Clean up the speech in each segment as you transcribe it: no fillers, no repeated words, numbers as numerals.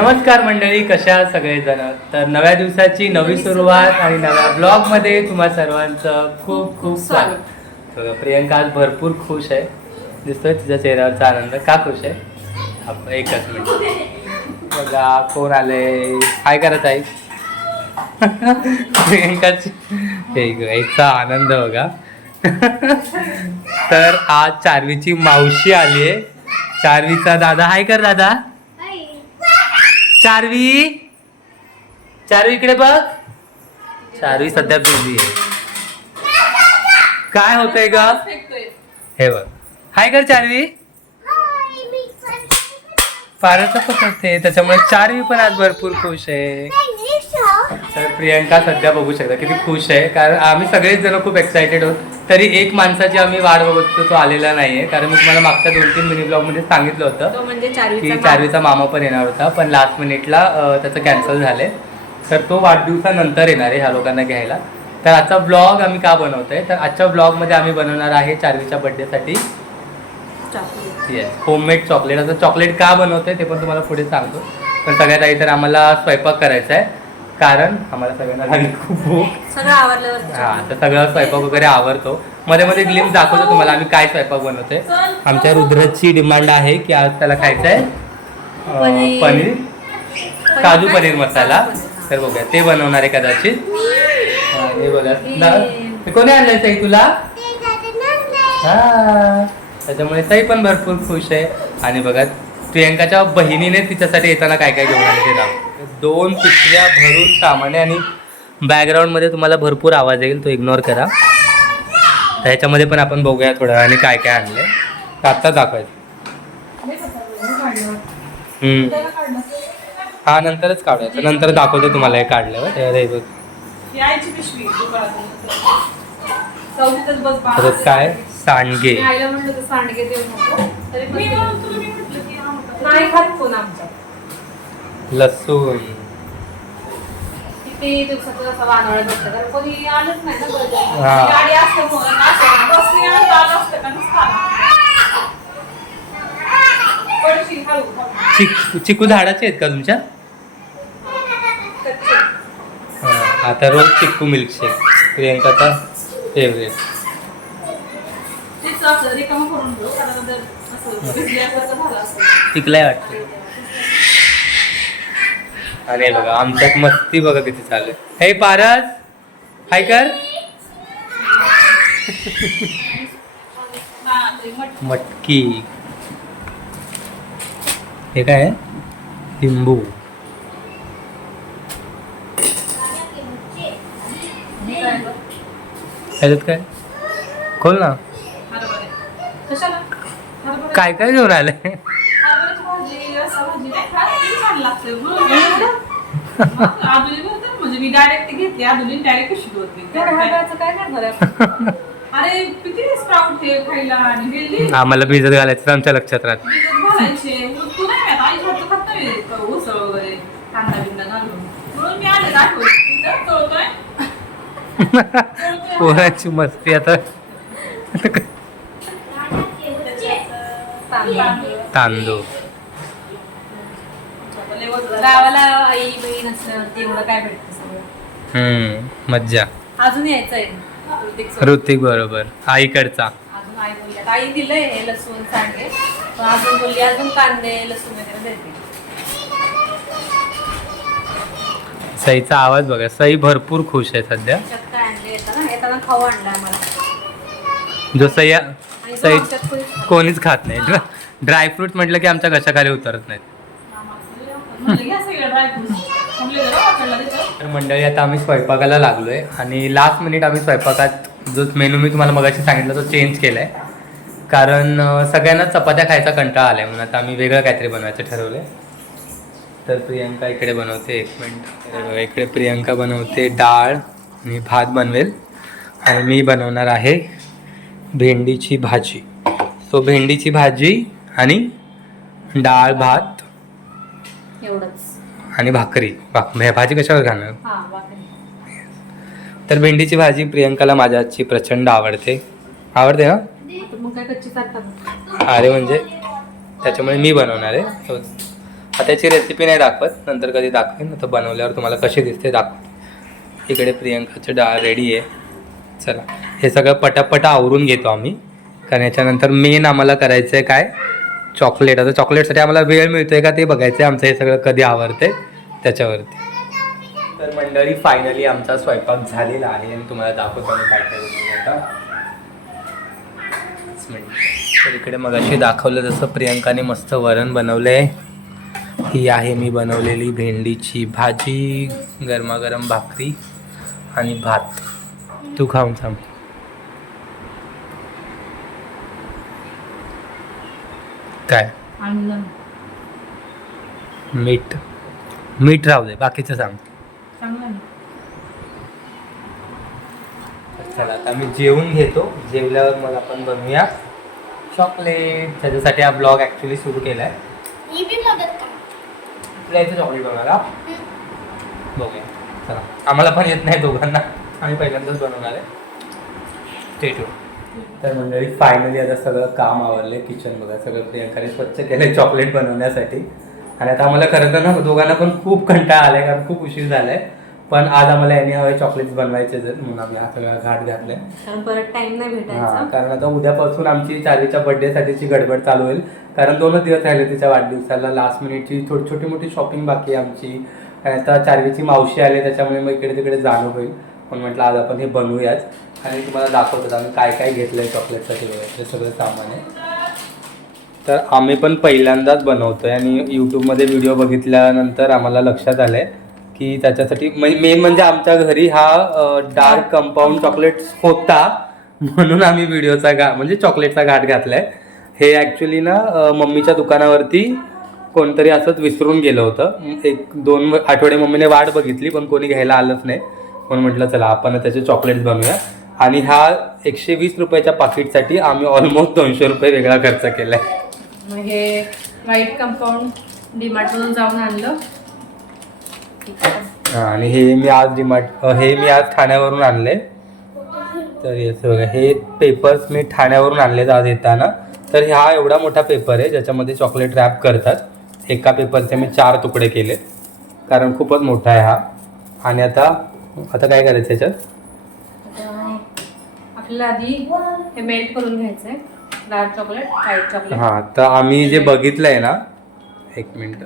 नमस्कार मंडळी, कशा आहात सगळेजण. तर नव्या दिवसाची नवी सुरुवात आणि नव्या ब्लॉगमध्ये तुम्हा सर्वांचं खूप खूप स्वागत. तर प्रियंका आज भरपूर खुश आहे, दिसतोय तिच्या चेहऱ्यावरचा आनंद. का खुश आहे? आपण एकच मिनिट बघा कोण आले. काय करत आहे प्रियंकाची याचा आनंद बघा. तर आज चार्वीची मावशी आली आहे. चार्वीचा दादा हाय कर. दादा चार्वी, चार्वी इकडे बघ. चार्वी सध्या बिझी आहे. काय होतंय ग? हे बघ, हाय कर चार्वी. फारच असते, त्याच्यामुळे चार्वी पण आज भरपूर खुश आहे. तर प्रियंका सध्या बघू शकता किती खुश आहे, कारण आम्ही सगळेच जण खूप एक्सायटेड आहोत. तरी एक माणसाची आम्ही वाट बघतो, तो आलेला नाहीये. कारण मी तुम्हाला मागच्या 2-3 मिनी ब्लॉग मध्ये सांगितलं होतं की चार्वीचा मामा पण येणार होता, पण लास्ट मिनिटला त्याचं कॅन्सल झालंय. तर तो वाढदिवसानंतर येणार आहे ह्या लोकांना घ्यायला. तर आजचा ब्लॉग आम्ही का बनवतोय, तर आजच्या ब्लॉगमध्ये आम्ही बनवणार आहे चार्वीच्या बर्थडेसाठी होममेड चॉकलेट. असं चॉकलेट का बनवतोय ते पण तुम्हाला पुढे सांगतो. पण सगळ्यात आधी तर आम्हाला स्वयंपाक करायचा आहे, कारण आम्हाला सगळ्यांना लागली खूप भूक. सगळं आवरल्यावर तर सगळं स्वयंपाक वगैरे आवरतो. मध्ये मध्ये ग्लिम्स दाखवतो तुम्हाला आम्ही काय स्वयंपाक बनवतोय. आमच्या रुद्रची डिमांड आहे की आज त्याला खायचं आहे पनीर, काजू पनीर मसाला. तर बघूया ते बनवणार आहे कदाचित. हे बघा कोणी आणलंय ताई तुला? हा, त्याच्यामुळे ताई पण भरपूर खुश आहे. आणि बघा प्रियंकाच्या बहिणीने तिच्यासाठी येताना काय काय घेऊन आले ते दाखव. 2 पिशव्या भरून सामान आहे. आणि बॅकग्राऊंडमध्ये तुम्हाला भरपूर आवाज येईल, तो इग्नोर करा. ह्याच्यामध्ये पण आपण बघूया थोड्या वेळाने काय काय आणले. आत्ता दाखवायचं. हा नंतरच काढायचं, नंतर दाखवतो तुम्हाला हे काढल्यावर. हे बघ परत काय सांडगे. लसूण, चिकू झाडाचे आहेत का तुमच्या? आता रोज चिक्कू मिल्कशेक प्रियंकाचा फेवरेट. टिकलाय वाटतं. आणि बघा आमच्यात मस्ती बघा किती चालू आहे. हे पारस हाय कर. मटकी. हे काय आहे? लिंबू. ह्याच्यात काय? खोल ना. काय काय घेऊन आलंय? मी डायरेक्ट घेतली. डायरेक्ट अरे किती स्प्राउट हे खायला आणि हेल्दी. आम्हाला भिजत घालायचं आमच्या लक्षात राहत. तू नाही आई खात उसळ वगैरे कांदा बिंदा घालून, म्हणून मी आले दाखवतोय. पोरांची मस्ती आता. तांदूळ. गावाला आई बहीण असल्यावर तेवढं काय भेटतं सगळं. मज्जा. अजून यायचंय ऋतिक बरोबर आईकडचा. अजून आई बोलली आई दिलंय हे लसूण सांगे, पण अजून बोलली अजून कांदे लसूण वगैरे देते. सईचा आवाज बघा. सई भरपूर खुश आहे सध्या. काय आणले येताना खाऊ आणला आम्हाला. जो सई कोणीच खात नाही. ड्रायफ्रूट म्हटलं की आमच्या घशाखाली उतरत नाहीत. तर मंडळी आता आम्ही स्वयंपाकाला लागलोय. आणि लास्ट मिनिट आम्ही स्वयंपाकात जो मेनू मी तुम्हाला मगाशी सांगितलं तो चेंज केलाय, कारण सगळ्यांना चपात्या खायचा कंटाळा आलाय. म्हणून आता आम्ही वेगळं काहीतरी बनवायचं ठरवलंय. तर प्रियंका इकडे बनवते, 1 मिनिट. इकडे प्रियंका बनवते डाळ आणि भात बनवेल. आणि मी बनवणार आहे भेंडीची भाजी. सो भेंडीची भाजी आणि डाळ भात एवढंच. आणि भाकरी. भाजी कशावर खाणार? तर भेंडीची भाजी प्रियंकाला माझ्या हातची प्रचंड आवडते. आवडते ना? मग काय कच्ची चालतात. अरे म्हणजे त्याच्यामुळे मी बनवणार आहे. त्याची रेसिपी नाही दाखवत, नंतर कधी दाखवेन. तर बनवल्यावर तुम्हाला कशी दिसते दाखवते. इकडे प्रियंकाची डाळ रेडी आहे. चला हे सगळं पटापट आवरून घेतो आम्ही, कारण याच्यानंतर मेन आम्हाला करायचं आहे काय, चॉकलेट. आता चॉकलेटसाठी आम्हाला वेळ मिळतो आहे का ते बघायचं आहे. आमचं हे सगळं कधी आवरते त्याच्यावरती. तर मंडळी फायनली आमचा स्वयंपाक झालेला आहे आणि तुम्हाला दाखवतो आम्ही काय काय बनवलं आता. तर इकडे मगाशी दाखवलं जसं प्रियंकाने मस्त वरण बनवलं आहे. ही आहे मी बनवलेली भेंडीची भाजी, गरमागरम भाकरी आणि भात. तू खाऊन सांग. काय आणलं मीठ मीठ राहू दे, बाकीचं सांग. चांगलं आहे. चला आता आम्ही जेवून घेतो. जेवल्यावर मग आपण बनवूया चॉकलेट. त्याच्यासाठी हा ब्लॉग ॲक्च्युली सुरू केला आहे. तुला येतं चॉकलेट बनवायला? बघूया. चला आम्हाला पण येत नाही दोघांना, आम्ही पहिल्यांदाच बनवणार आहे. Stay tune. तर मंडळी फायनली आता सगळं काम आवरले. किचन बघा सगळं प्रियंकाने स्वच्छ केलं चॉकलेट बनवण्यासाठी. आणि आता आम्हाला खरं तर ना दोघांना पण खूप कंटाळा आलाय, कारण खूप उशीर झालाय. पण आज आम्हाला याने हवे चॉकलेट्स बनवायचे म्हणून आम्ही हा सगळा घाट घातलाय. कारण परत टाइम नाही हा, भेटायचा. कारण आता उद्यापासून आमची चालीच्या बर्थडेसाठीची गडबड चालू होईल. कारण 2 दिवस राहिले तिच्या वाढदिवसाला. लास्ट मिनिटची छोटी मोठी शॉपिंग बाकी आहे आमची. आणि आता चार्वीची मावशी आली, त्याच्यामुळे मग इकडे तिकडे जाणं होईल. पण म्हटलं आज आपण हे बनवूयाच आणि तुम्हाला दाखवतो आम्ही काय काय घेतलंय चॉकलेटसाठी वगैरे ते सगळं सामान आहे. तर आम्ही पण पहिल्यांदाच बनवतोय आणि यूट्यूबमध्ये व्हिडिओ बघितल्यानंतर आम्हाला लक्षात आलंय की त्याच्यासाठी मेन म्हणजे आमच्या घरी हा डार्क कंपाऊंड चॉकलेट होता, म्हणून आम्ही व्हिडिओचा म्हणजे चॉकलेटचा घाट घातलाय. हे ॲक्च्युली ना मम्मीच्या दुकानावरती कोणतरी असंच विसरून गेलं होतं. 1-2 आठवडे मम्मीने वाट बघितली पण कोणी घ्यायला आलंच नाही. म्हणून म्हटलं चला आपण त्याचे चॉकलेट्स बनवूया. आणि हा 120 रुपयाच्या पाकिटसाठी आम्ही ऑलमोस्ट 200 रुपये वेगळा खर्च केला आहे. हे व्हाईट कंपाऊंड डीमार्टमधून जाऊन आणलं. आणि हे मी आज ठाण्यावरून आणले. तर हे सगळं हे पेपर्स मी ठाण्यावरून आणले आज येताना. तर हा एवढा मोठा पेपर आहे ज्याच्यामध्ये चॉकलेट रॅप करतात. एका पेपरचे मी 4 तुकडे केले कारण खूपच मोठा आहे हा. आणि आता काय करायचं याच्यात, आपल्याला आधी हे मेल्ट करून घ्यायचंय डार्क चॉकलेट व्हाईट चॉकलेट. हां तर आम्ही जे बघितलंय ना, 1 मिनिट.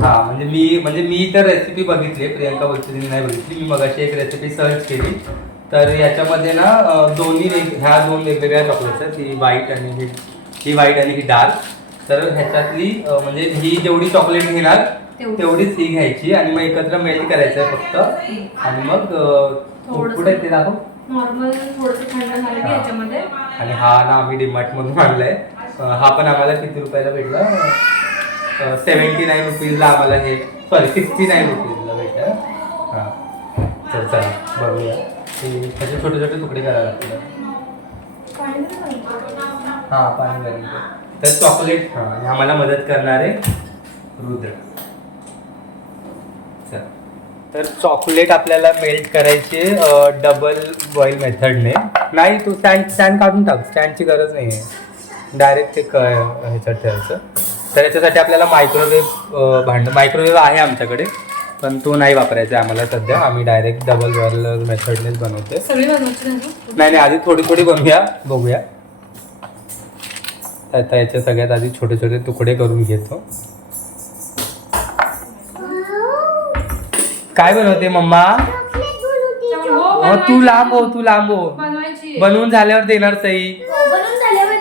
हां म्हणजे मी तर रेसिपी बघितली, प्रियंका बोलते नाही बघितली. मी मगाशी एक रेसिपी सर्च केली. तर याच्यामध्ये ना ह्या 2 वेगवेगळ्या चॉकलेट्स आहेत. ही व्हाईट आणि ही डार्क. तर ह्याच्यातली म्हणजे ही जेवढी चॉकलेट घेणार तेवढीच ही घ्यायची आणि मग एकत्र मेल्ट करायचं आहे फक्त. आणि मग कुठे ते दाखव. नॉर्मल थोडंसं थंड झालं की याच्यामध्ये. आणि हा ना आम्ही डीमार्टमधून आणलाय. हा पण आम्हाला किती रुपयाला भेटला, 79 रुपीजला आम्हाला हे 69 रुपीजला भेटलं. हां तर चला बघूया. त्याचे छोटे तुकडे करायला लागतील. हां पाणी गरम कर. तर चॉकलेट आणि आम्हाला मदत करणारे रुद्र. चला तर चॉकलेट आपल्याला मेल्ट करायचे डबल बॉईल मेथडने. नाही तू स्टँड काढून टाक, स्टँडची गरज नाही आहे, डायरेक्ट ते ह्याच्यात ठेवायचं. तर याच्यासाठी आपल्याला मायक्रोवेव्ह आहे आमच्याकडे, पण तो नाही वापरायचा आहे आम्हाला सध्या. आम्ही डायरेक्ट डबल बॉईल मेथडनेच बनवतोय. सगळी बनवायची नाही आधी थोडी बनवूया, बघूया. आता याच्या सगळ्यात आधी छोटे तुकडे करून घेतो. काय बनवते मम्मा? तू लांब हो. बनवून झाल्यावर देणार सई.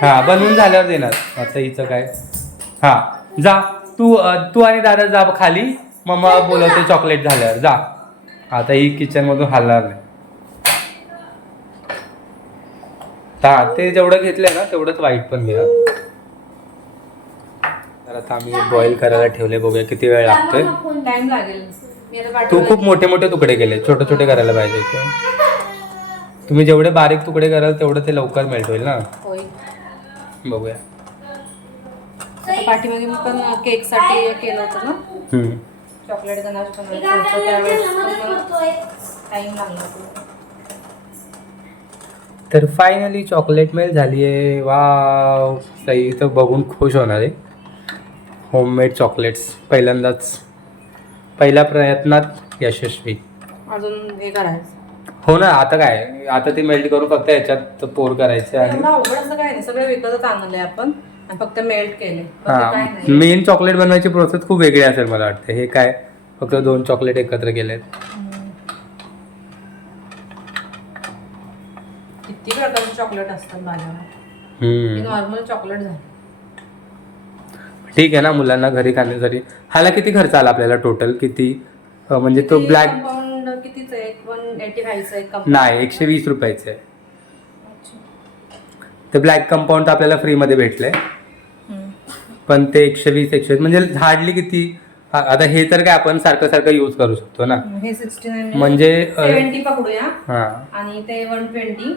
हा बनवून झाल्यावर देणार. सईचं काय. हा जा तू आणि दादा जा खाली, मम्मा बोलवते चॉकलेट झाल्यावर. जा आता ही किचन मधून हलणार नाही. हा ते जेवढं घेतलंय ना तेवढंच वाईट पण घ्या. तर आता आम्ही बॉईल करायला ठेवले, बघूया किती वेळ लागतोय. टाइम लागेल. तू खूप मोठे तुकडे केले, छोटे करायला पाहिजे. तुम्ही जेवढे बारीक तुकडे कराल तेवढं ते लवकर मेल्ट होईल ना. बघूया. पाठीमागे मी पण केक साठी केलं होतं ना चॉकलेट गनाश बनवायचं, त्यावेळेस टाइम लागला. तर फायनली चॉकलेट मेल्ट झाली आहे. वाव, सई तर बघून खुश होणार आहे. होममेड चॉकलेट्स पहिल्या प्रयत्नात यशस्वी. अजून हे करायचं. हो ना, आता काय, आता ते मेल्ट करून फक्त याच्यात पोर करायचे आणि एवढं अवघड असं काय नाही, सगळं विकतच आणलंय आपण आणि फक्त मेल्ट केले. हा काय नाही. मेन चॉकलेट बनवायची प्रोसेस खूप वेगळी असेल मला वाटतं. हे काय फक्त 2 चॉकलेट एकत्र केलेत. किती प्रकारचे चॉकलेट असतात बाजारात. हम्म. नॉर्मल चॉकलेट झालं. ठीक आहे ना, मुलांना घरी खाण्यासाठी. ह्याला किती खर्च आला आपल्याला टोटल? किती म्हणजे तो ब्लॅक कंपाऊंड कितीच आहे? 185 आहे कंपाऊंड. नाही, 120 रुपयाचे आहे. ते ब्लॅक कंपाऊंड आपल्याला फ्रीमध्ये भेटलंय, पण ते 120 म्हणजे हार्डली किती. आता हे तर काय आपण सारखं यूज करू शकतो ना. हे 69 म्हणजे 70 पकडूया हा आणि ते 120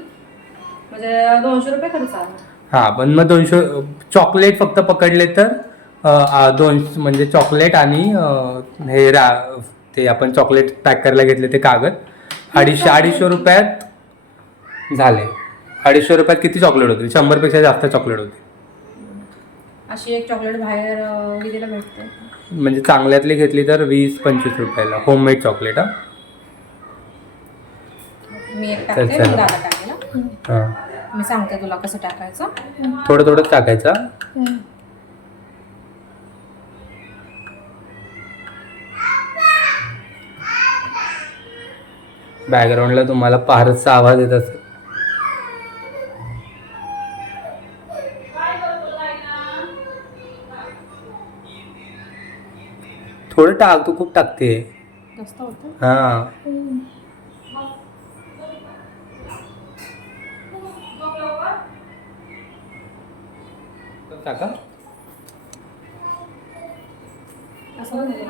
म्हणजे 200 रुपये खर्च आला. हा, पण मग 200 चॉकलेट फक्त पकडले तर 200 म्हणजे चॉकलेट आणि हे ते आपण चॉकलेट पॅक करायला घेतले ते कागद 250 रुपयात झाले. 250 रुपयात किती चॉकलेट होते? 100 पेक्षा जास्त चॉकलेट होते. अशी एक चॉकलेट बाहेर कितीला भेटते? म्हणजे चांगल्यातली घेतली तर 20-25 रुपयाला होममेड चॉकलेट. हा मी एक टाकते, चल. मग दादा टाकेल. हा, मी सांगते तुला कसं टाकायचं. थोडं टाकायचा. बॅकग्राऊंडला तुम्हाला पारचा आवाज येत असेल. थोडं टाक, तू खूप टाकते. जास्त होतं. हा, टाका. असं नाही.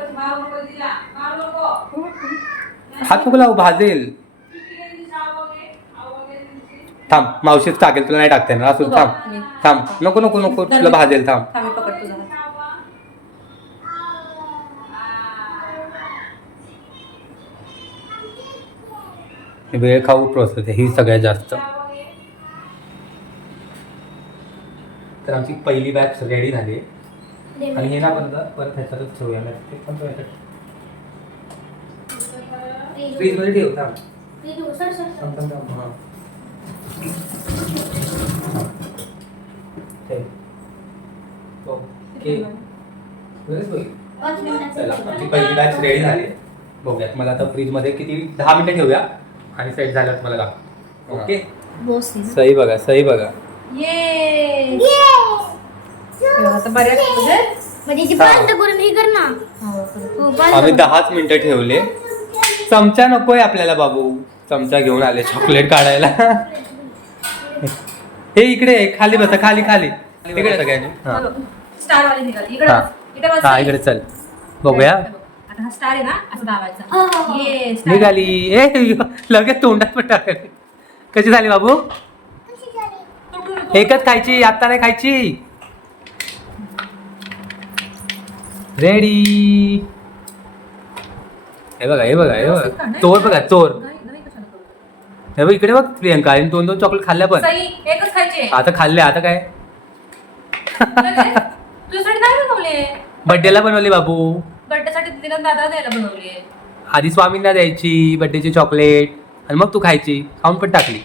हात नको लावू, भाजेल. थांब, मावशीच टाकेल, तुला नाही टाकते ना. असू थांब. नको तुला भाजेल. थांब. मी पकडतो जरा. वेळ खाऊ प्रोसेस आहे ही सगळ्यात जास्त. तर आमची पहिली बॅच रेडी झाली आणि हे ना परत ह्याच्यातच ठेवूया. फ्रीज मध्ये ठेव. थांब. हा. ओके. चला, आमची पहिली बॅच रेडी झाली. बघूयात. मला आता फ्रीज मध्ये किती 10 मिनिटं ठेवूया आणि सेट झाल्यात मला दाखव. ओके. सही बघा. ये आता बऱ्याच म्हणजे ती बंद करून हे कर ना. हो, बंद आम्ही करून. 10 मिनिटं ठेवले. चमचा नकोय आपल्याला बाबू. चमचा घेऊन आले चॉकलेट काढायला. हे इकडे खाली बसा. खाली इकडे सगळ्यांनी. हा. स्टार वाली निघाली. इकडे हा. बस. इकडे बस. हा, इकडे चल बघूया. आता हा स्टार आहे ना, असं दाबायचा. हो. ये स्टार. निघाली. लगेच तोंडात पण टाकली. कशी झाली बाबू? तुटू नको. एकच खायची, आता नाही खायची. रेडी. हे बघा चोर बघा. नाही कशाला करू? हे बघ इकडे बघ प्रियंका. आणि 2 चॉकलेट खाल्ल्या पण. सई, एकच खायचे. आता खाल्ले. आता काय? तुझ्यासाठी नाही बनवले. बर्थडेला बनवली बाबू. बर्थडेसाठी तिला दादा द्यायला बनवली. आधी स्वामींना द्यायची बर्थडेची चॉकलेट आणि मग तू खायची. खाऊन पण टाकली.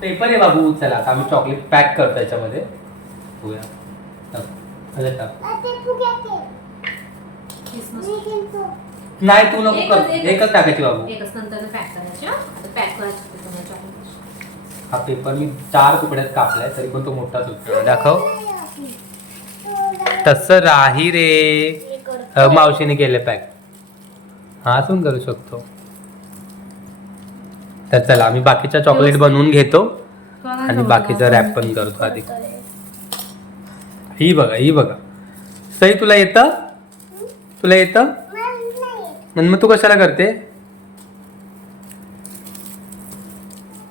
पेपर आहे बाबू. चला आता आम्ही चॉकलेट पॅक करतो याच्यामध्ये. बघूया. नाही तू नको कर. एकच टाकायची बाबू. एकच नंतर पॅक करायचे. आता पॅक करायचे चॉकलेट. हा पेपर मी 4 तुकड्यात कापलाय, तरी पण तो मोठाच होतो. दाखव. तसं राही रे. मावशीने केले पॅक. हा असून करू शकतो. तर चला आम्ही बाकीच्या चॉकलेट बनवून घेतो आणि बाकीचं रॅप पण करतो आधी. ही बघा. सई तुला येतं? आणि मग तू कशाला करते?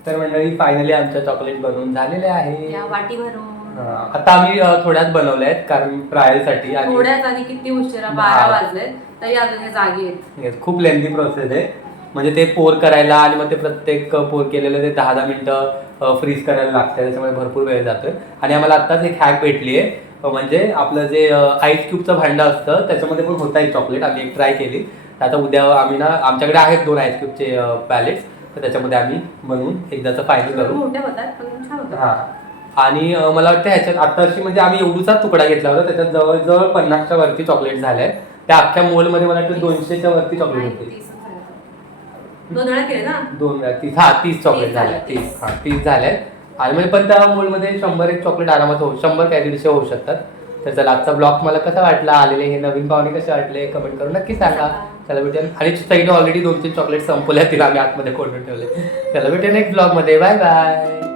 तर मंडळी फायनली आमच्या चॉकलेट बनवून झालेले आहे. या वाटी भरून. आता आम्ही थोड्याच बनवल्या आहेत कारण ट्रायल साठी. आणि थोड्याच आणि किती उशिरा 12 वाजले तरी अजून हे जागी आहेत. खूप लेंथी प्रोसेस आहे. म्हणजे ते पोर करायला आणि मग ते प्रत्येक पोर केलेलं ते 10-10 मिनिटं फ्रीज करायला लागतं, त्याच्यामुळे भरपूर वेळ जातोय. आणि आम्हाला आत्ताच एक हॅक भेटली आहे, म्हणजे आपलं जे आईस क्यूबचं भांडं असतं त्याच्यामध्ये पण होता एक चॉकलेट. आम्ही एक ट्राय केली. तर आता उद्या आम्ही ना, आमच्याकडे आहेत 2 आईस क्यूबचे पॅलेट्स, तर त्याच्यामध्ये आम्ही बनवून एकदाचं फायनल करू. मोठे होतात पण छान होतात. हां, आणि मला वाटतं ह्याच्यात आत्ताशी म्हणजे आम्ही एवढूचाच तुकडा घेतला होता, त्याच्यात जवळजवळ 50च्या वरती चॉकलेट झाले. त्या अख्ख्या मोलमध्ये मला वाटतं 200च्या वरती चॉकलेट होते. 2 वेळा केले ना? 2 वेळा 30 चॉकलेट झाले. 30 झाले. आणि म्हणजे पण त्या मोलमध्ये 100 चॉकलेट आरामात 100 काय 150 होऊ शकतात. तर चला, आजचा ब्लॉग मला कसा वाटला, आलेले हे नवीन पाहुणे कसे वाटले कमेंट करून नक्की सांगा. चला भेटेन. आणि सईने ऑलरेडी 2-3 चॉकलेट संपवल्या, तिला आम्ही आतमध्ये कोंडून ठेवले. चला भेटेन नेक्स्ट ब्लॉगमध्ये. Bye bye.